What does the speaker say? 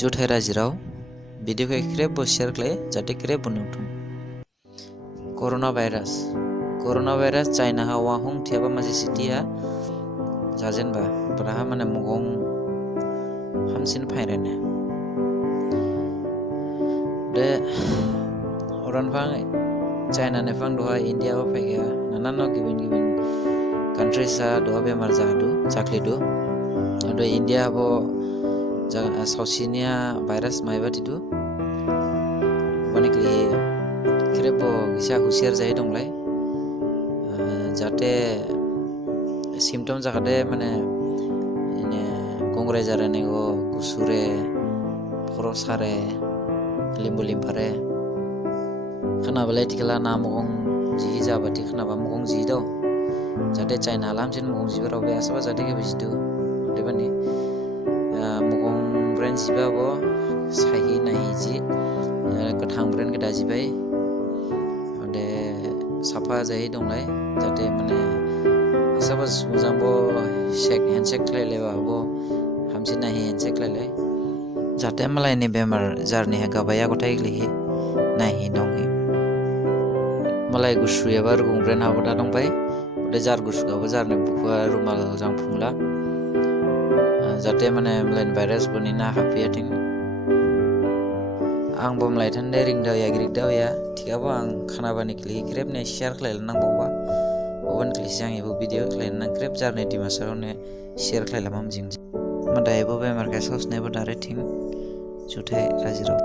जुथाय राजिराव भिडिअ के क्रेब बो शेयर क्ले जाते क्रेब बनुथुं कोरोना भाइरास चाइना हा वाहुं थियाबा माजे सिटिया जाजेनबा ब्राहा माने मुगं हामसिन फायरेने दे orang fang China ne fang doa India ba phaigya nanan no gibin countries sa doa bemar jadu chakli do ado India bo sausinia virus maiba tidu banikli krebo gisa husiar jai donglai jate symptom jakade mane ine kongrai jare nego gusure khoro sare limbu limpare khana balai tikala na mugong ji jabati khana ba mugong ji do jate China lamjin mugong ji baro be asaba jate ke bijidu debani mugong brand jiba bo sahi nahi ji kathang brand ke daji bai ode safa jai donglai jate mane asaba mujang bo handshake khlai ba bo hamjin nahi handshake khlai jate malai ni bemar jarni ha gabaya gotai lihi nahi dongi malai gusu ya baru gungren ha boda dong bai udah jar gusu ga jar ne bukwa rumal jang phungla jate mane mlain virus boni na happy ating ang bom lai than ring da ya girik da ya thika bo ang khana bani kli krep ne share khlai nang bo ba oban kli jang ebo video khlai nang krep jar ne dimasaro ne share khlai lamam jing mandai bo be mar ka sos ne bo dare thing juthai rajiro